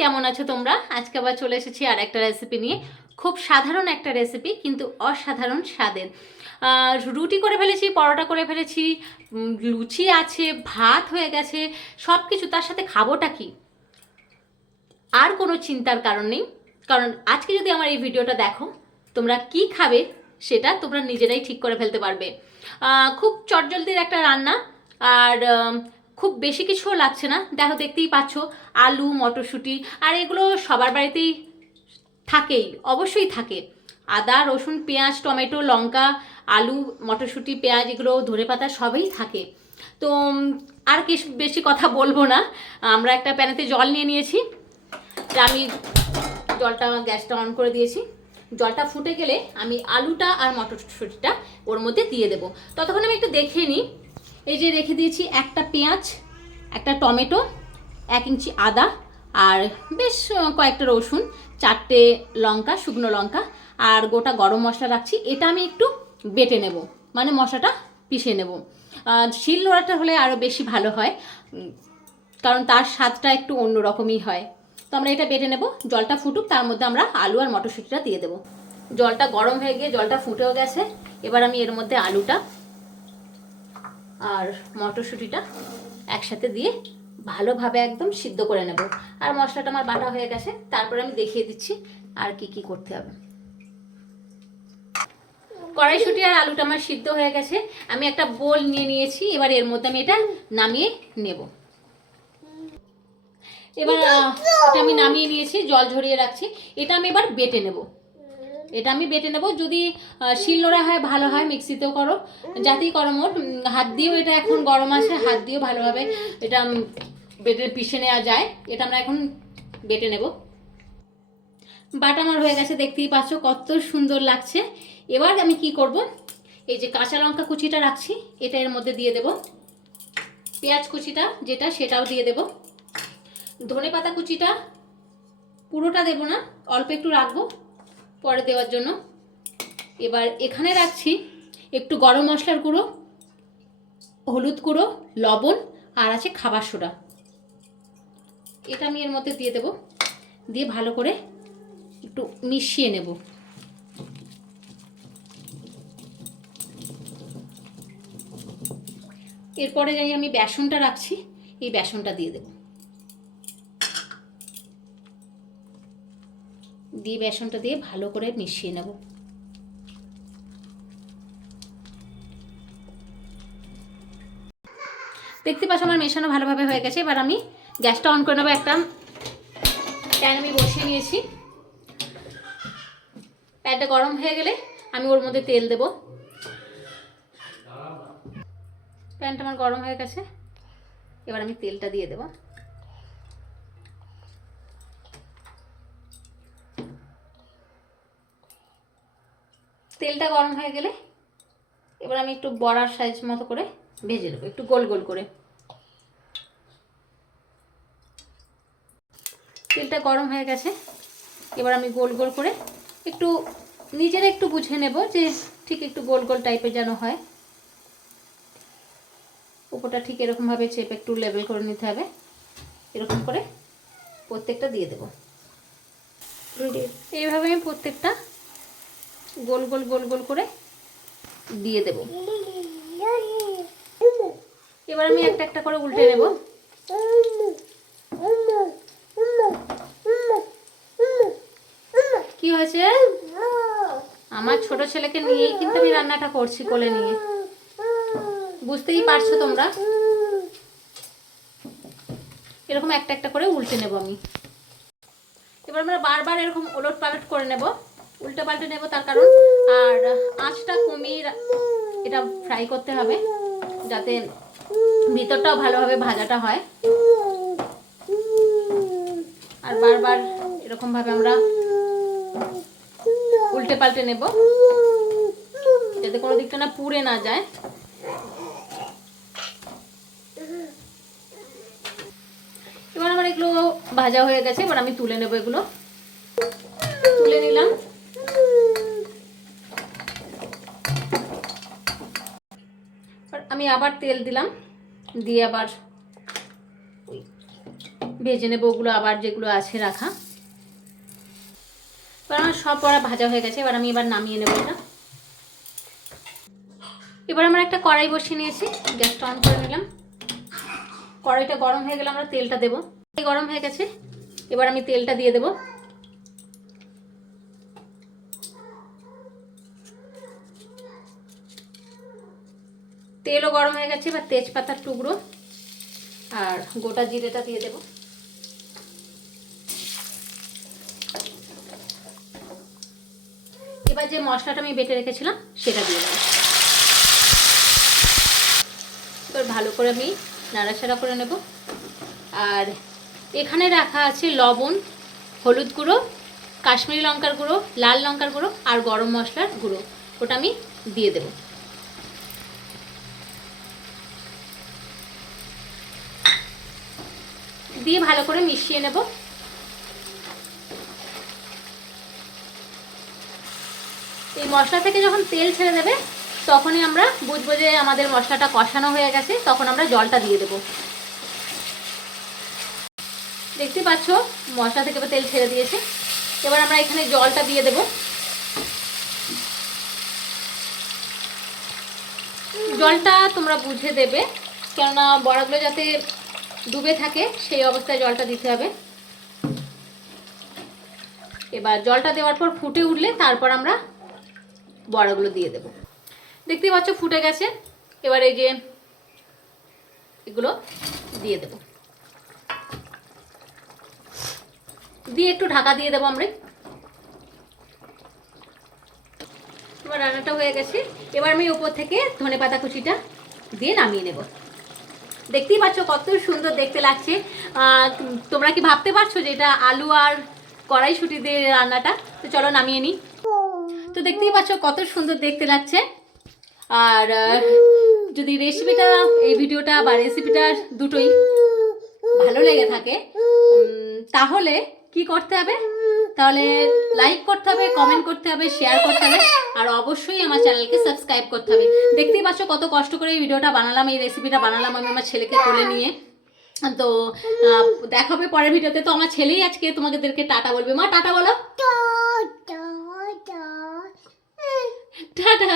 কেমন আছো তোমরা? আজকে আবার চলে এসেছি আর একটা রেসিপি নিয়ে। খুব সাধারণ একটা রেসিপি কিন্তু অসাধারণ স্বাদের। রুটি করে ফেলেছি, পরোটা করে ফেলেছি লুচি আছে, ভাত হয়ে গেছে সব কিছু তার সাথে খাবোটা কি? আর কোনো চিন্তার কারণ নেই। কারণ আজকে যদি আমার এই ভিডিওটা দেখো, তোমরা কি খাবে সেটা তোমরা নিজেরাই ঠিক করে ফেলতে পারবে। খুব চটজলদির একটা রান্না। আর খুব বেশি কিছুও লাগছে না। দেখো, দেখতেই পাচ্ছ, আলু, মটরশুঁটি, আর এগুলো সবার বাড়িতেই থাকেই, অবশ্যই থাকে। আদা, রসুন, পেঁয়াজ, টমেটো, লঙ্কা, আলু, মটরশুঁটি, পেঁয়াজ, এগুলো ধনে পাতা সবই থাকে। তো আর কি বেশি কথা বলব না। আমরা একটা প্যানেতে জল নিয়ে নিয়েছি। আমি জলটা, গ্যাসটা অন করে দিয়েছি। জলটা ফুটে গেলে আমি আলুটা আর মটরশুঁটিটা ওর মধ্যে দিয়ে দেবো। ততক্ষণ আমি একটু দেখে নিই। এই যে রেখে দিয়েছি একটা পেঁয়াজ, একটা টমেটো, এক ইঞ্চি আদা আর বেশ কয়েকটা রসুন, চারটে লঙ্কা, শুকনো লঙ্কা আর গোটা গরম মশলা রাখছি। এটা আমি একটু বেটে নেব মানে মশলাটা পিষে নেব। শিল নোড়াটা হলে আরও বেশি ভালো হয় কারণ তার স্বাদটা একটু অন্য অন্যরকমই হয়। তো আমরা এটা বেটে নেব, জলটা ফুটুক, তার মধ্যে আমরা আলু আর মটরশুঁটিটা দিয়ে দেবো। জলটা গরম হয়ে গিয়ে জলটা ফুটেও গেছে, এবার আমি এর মধ্যে আলুটা আর মটরশুঁটিটা একসাথে দিয়ে ভালোভাবে একদম সিদ্ধ করে নেব। আর মশলাটা আমার বাটা হয়ে গেছে, তারপরে আমি দেখিয়ে দিচ্ছি আর কি কি করতে হবে। কড়াইশুঁটি আর আলুটা আমার সিদ্ধ হয়ে গেছে। আমি একটা বোল নিয়ে নিয়েছি, এবার এর মধ্যে আমি এটা নামিয়ে নেব। এবার এটা আমি নামিয়ে নিয়েছি, জল ঝরিয়ে রাখছি। এটা আমি এবার বেটে নেব। এটা আমি বেটে নেব। যদি আহ, শিলনোড়া হয় ভালো হয় মিক্সিতেও করো। যাতেই করো মোট হাত দিয়েও এটা এখন গরম আছে হাত দিয়েও ভালোভাবে এটা বেটে পিষে নেওয়া যায়। এটা আমরা এখন বেটে নেব। বাটা আমার হয়ে গেছে দেখতেই পাচ্ছ কত সুন্দর লাগছে। এবার আমি কি করব? এই যে কাঁচা লঙ্কা কুচিটা রাখছি এটা এর মধ্যে দিয়ে দেব। পেঁয়াজ কুচিটা যেটা সেটাও দিয়ে দেব। ধনে পাতা কুচিটা পুরোটা দেব না অল্প একটু রাখব। পরে দেওয়ার জন্য। এবার এখানে রাখছি একটু গরম মশলার গুঁড়ো, হলুদ গুঁড়ো, লবণ, আর আছে খাবার সোডা। এটা আমি এর মধ্যে দিয়ে দেব। দিয়ে ভালো করে একটু মিশিয়ে নেব। এরপরে যাই আমি বেসনটা রাখছি, এই বেসনটা দিয়ে দেব। দিয়ে বেসনটা দিয়ে ভালো করে মিশিয়ে নেব। দেখতে পাচ্ছ আমার মেশানো ভালোভাবে হয়ে গেছে। এবার আমি গ্যাসটা অন করে নেব একটা। প্যান আমি বসিয়ে নিয়েছি। প্যানটা গরম হয়ে গেলে আমি ওর মধ্যে তেল দেব। প্যানটা আমার গরম হয়ে গেছে। এবার আমি তেলটা দিয়ে দেবো। তেলটা গরম হয়ে গেলে এবার আমি একটু বড়ার সাইজ মতো করে ভেজে নেব একটু গোল গোল করে। তেলটা গরম হয়ে গেছে এবার আমি গোল গোল করে একটু নিজের একটু বুঝে নেব যে ঠিক একটু গোল গোল টাইপের যেন হয়। উপরটা ঠিক এরকমভাবে চেপে একটু লেবেল করে নিতে হবে এরকম করে প্রত্যেকটা দিয়ে দেবো। এইভাবে আমি প্রত্যেকটা গোল গোল গোল গোল করে দিয়ে দেব। এবার আমি একটা একটা করে উল্টে নেব। কি হয়েছে? আমার ছোট ছেলেকে নিয়েই কিন্তু আমি রান্নাটা করছি কোলে নিয়ে। বুঝতেই পারছ তোমরা? এরকম একটা একটা করে উল্টে নেব আমি। এবার আমরা বারবার এরকম ওলট পালট করে নেব। উল্টে পাল্টে নেব তার কারণ, আর আঁচটা কমিয়ে এটা ফ্রাই করতে হবে, যাতে ভিতরটাও ভালোভাবে ভাজাটা হয়। আর বারবার এরকমভাবে আমরা উল্টে পাল্টে নেব, যাতে কোনো দিকটা না পুড়ে না যায়। এবার আমার এগুলো ভাজা হয়ে গেছে, এবার আমি তুলে নেব এগুলো। তুলে নিলাম। আমি আবার তেল দিলাম। দিয়ে আবার ভেজে নেব ওগুলো আবার যেগুলো আছে রাখা। এবার আমার সব বড়া ভাজা হয়ে গেছে, এবার আমি এবার নামিয়ে নেব এটা। এবার আমরা একটা কড়াই বসিয়ে নিয়েছি, গ্যাসটা অন করে নিলাম। কড়াইটা গরম হয়ে গেলে আমরা তেলটা দেবো। গরম হয়ে গেছে, এবার আমি তেলটা দিয়ে দেবো। তেলও গরম হয়ে গেছে, এবার তেজপাতার টুকরো আর গোটা জিরেটা দিয়ে দেবো। এবার যে মশলাটা আমি বেটে রেখেছিলাম, সেটা দিয়ে দেবো। এবার ভালো করে আমি নাড়াচাড়া করে নেব। আর এখানে রাখা আছে লবণ, হলুদ গুঁড়ো, কাশ্মীরি লঙ্কার গুঁড়ো, লাল লঙ্কার গুঁড়ো আর গরম মশলার গুঁড়ো। ওটা আমি দিয়ে দেবো। দিয়ে ভালো করে মিশিয়ে নেব। এই মশলা থেকে যখন তেল ছেড়ে দেবে, তখনই আমরা বুঝব যে আমাদের মশলাটা কষানো হয়ে গেছে, তখন আমরা জলটা দিয়ে দেব। দেখতে পাচ্ছ, মশলা থেকে তেল ছেড়ে দিয়েছে। এবার আমরা এখানে জলটা দিয়ে দেব। জলটা তোমরা বুঝে দেবে, কেননা বড়াগুলো যাতে ডুবে থাকে, সেই অবস্থায় জলটা দিতে হবে। এবার জলটা দেওয়ার পর ফুটে উঠলে তারপর আমরা বড়াগুলো দিয়ে দেব। দেখতে পাচ্ছ ফুটে গেছে, এবার এই যে এগুলো দিয়ে দেব। দিয়ে একটু ঢাকা দিয়ে দেবো আমরা। এবার রান্নাটা হয়ে গেছে। এবার আমি উপর থেকে ধনে পাতা কুচিটা দিয়ে নামিয়ে নেব। দেখতেই পাচ্ছ কত সুন্দর দেখতে লাগছে। তোমরা কি ভাবতে পারছ যে এটা আলু আর কড়াইশুটি দিয়ে রান্নাটা? তো চলো নামিয়ে নিই। তো দেখতেই পাচ্ছ কত সুন্দর দেখতে লাগছে। আর যদি রেসিপিটা এই ভিডিওটা বা রেসিপিটা দুটোই ভালো লেগে থাকে তাহলে কি করতে হবে? তাহলে লাইক করতে হবে কমেন্ট করতে হবে শেয়ার করতে হবে আর অবশ্যই আমার চ্যানেলকে সাবস্ক্রাইব করতে হবে। দেখতেই পাচ্ছ কত কষ্ট করে এই ভিডিওটা বানালাম এই রেসিপিটা বানালাম আমি আমার ছেলেকে কোলে নিয়ে। তো দেখাবে দেখা হবে পরের ভিডিওতে তো আমার ছেলেই আজকে তোমাদেরকে টাটা বলবে। মা টাটা বলো। টাটা।